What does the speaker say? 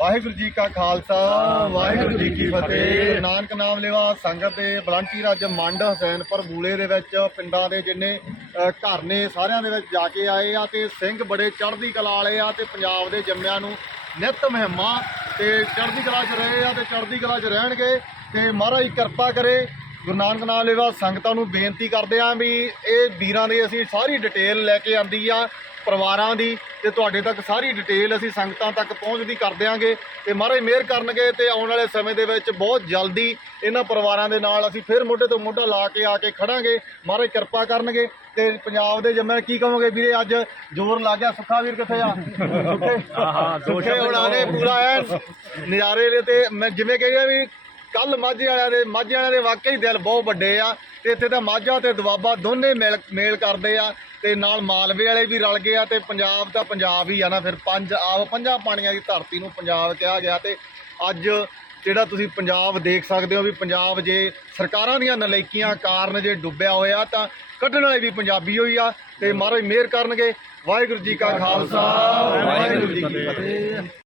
ਵਾਹਿਗੁਰੂ ਜੀ ਕਾ ਖਾਲਸਾ ਵਾਹਿਗੁਰੂ ਜੀ ਕੀ ਫਤਿਹ। ਨਾਨਕ ਨਾਮ ਲੈਵਾ ਸੰਗਤ ਦੇ ਵਲੰਟੀਅਰ ਅੱਜ ਮੰਡ ਹਸੈਨਪੁਰ ਬੂਲੇ ਦੇ ਵਿੱਚ ਪਿੰਡਾਂ ਦੇ ਜਿੰਨੇ ਘਰ ਨੇ ਸਾਰਿਆਂ ਦੇ ਵਿੱਚ ਜਾ ਕੇ ਆਏ ਆ ਤੇ ਸਿੰਘ ਬੜੇ ਚੜ੍ਹਦੀ ਕਲਾ ਵਾਲੇ ਆ ਤੇ ਪੰਜਾਬ ਦੇ ਜੰਮਿਆਂ ਨੂੰ ਨਿਤ ਮਹਿਮਾ ਤੇ ਚੜ੍ਹਦੀ ਕਲਾ 'ਚ ਰਹੇ ਆ ਤੇ ਚੜ੍ਹਦੀ ਕਲਾ 'ਚ ਰਹਿਣਗੇ ਤੇ ਮਹਾਰਾਜ ਕਿਰਪਾ ਕਰੇ ਗੁਰੂ ਨਾਨਕ ਨਾਮ ਲੈਵਾ ਸੰਗਤਾਂ ਨੂੰ ਬੇਨਤੀ ਕਰਦੇ ਆ ਵੀ ਇਹ ਵੀਰਾਂ ਦੀ ਅਸੀਂ ਸਾਰੀ ਡਿਟੇਲ ਲੈ ਕੇ ਆਂਦੀ ਆ ਪਰਿਵਾਰਾਂ ਦੀ ਤੇ ਤੁਹਾਡੇ ਤੱਕ ਸਾਰੀ ਡਿਟੇਲ ਅਸੀਂ ਸੰਗਤਾਂ ਤੱਕ ਪਹੁੰਚਦੀ ਕਰ ਦਿਆਂਗੇ ਤੇ ਮਹਾਰਾਜ ਮਿਹਰ ਕਰਨਗੇ ਤੇ ਆਉਣ ਵਾਲੇ ਸਮੇਂ ਦੇ ਵਿੱਚ ਬਹੁਤ ਜਲਦੀ ਇਹਨਾਂ ਪਰਿਵਾਰਾਂ ਦੇ ਨਾਲ ਅਸੀਂ ਫਿਰ ਮੋਢੇ ਤੋਂ ਮੋਢਾ ਲਾ ਕੇ ਆ ਕੇ ਖੜਾਂਗੇ। ਮਹਾਰਾਜ ਕਿਰਪਾ ਕਰਨਗੇ ਤੇ ਪੰਜਾਬ ਦੇ ਜੰਮੇ ਕੀ ਕਹੋਗੇ ਵੀਰੇ ਅੱਜ? ਜ਼ੋਰ ਲੱਗ ਗਿਆ ਸੁੱਖਾ ਵੀਰ ਕਿੱਥੇ ਆ? ਹਾਂ ਦੋ ਸੁੱਖੇ ਹੁਣਾਂ ਨੇ ਪੂਰਾ ਐਨ। ਨਜ਼ਾਰੇ ਦੇ ਤੇ ਮੈਂ ਜਿਵੇਂ ਕਹਿੰਦਾ ਵੀ ਕੱਲ ਮਾਝੇ ਵਾਲਿਆਂ ਦੇ ਮਾਝੇ ਵਾਲਿਆਂ ਦੇ ਵਾਕਈ ਦਿਲ ਬਹੁਤ ਵੱਡੇ ਆ ਤੇ ਇੱਥੇ ਤਾਂ ਮਾਝਾ ਤੇ ਦੁਆਬਾ ਦੋਨੇ ਮੇਲ ਮੇਲ ਕਰਦੇ ਆ। ਤੇ ਨਾਲ ਮਾਲਵੇ ਵਾਲੇ ਵੀ ਰਲ ਗਏ ਆ ਤੇ ਪੰਜਾਬ ਤਾਂ ਪੰਜਾਬ ਹੀ ਆ ਨਾ ਫਿਰ ਪੰਜ ਆਪ ਪੰਜਾਂ ਪਾਣੀਆਂ ਦੀ ਧਰਤੀ ਨੂੰ ਪੰਜਾਬ ਕਿਹਾ ਗਿਆ ਤੇ ਅੱਜ ਜਿਹੜਾ ਤੁਸੀਂ ਪੰਜਾਬ ਦੇਖ ਸਕਦੇ ਹੋ ਵੀ ਪੰਜਾਬ ਜੇ ਸਰਕਾਰਾਂ ਦੀਆਂ ਨਲਾਇਕੀਆਂ ਕਾਰਨ ਜੇ ਡੁੱਬਿਆ ਹੋਇਆ ਤਾਂ ਕੱਢਣ ਵਾਲੇ ਵੀ ਪੰਜਾਬੀ ਹੋਈ ਆ ਤੇ ਮਹਾਰਾਜ ਮਿਹਰ ਕਰਨਗੇ। ਵਾਹਿਗੁਰੂ ਜੀ ਕਾ ਖਾਲਸਾ, ਵਾਹਿਗੁਰੂ ਜੀ ਕੀ ਫਤਿਹ।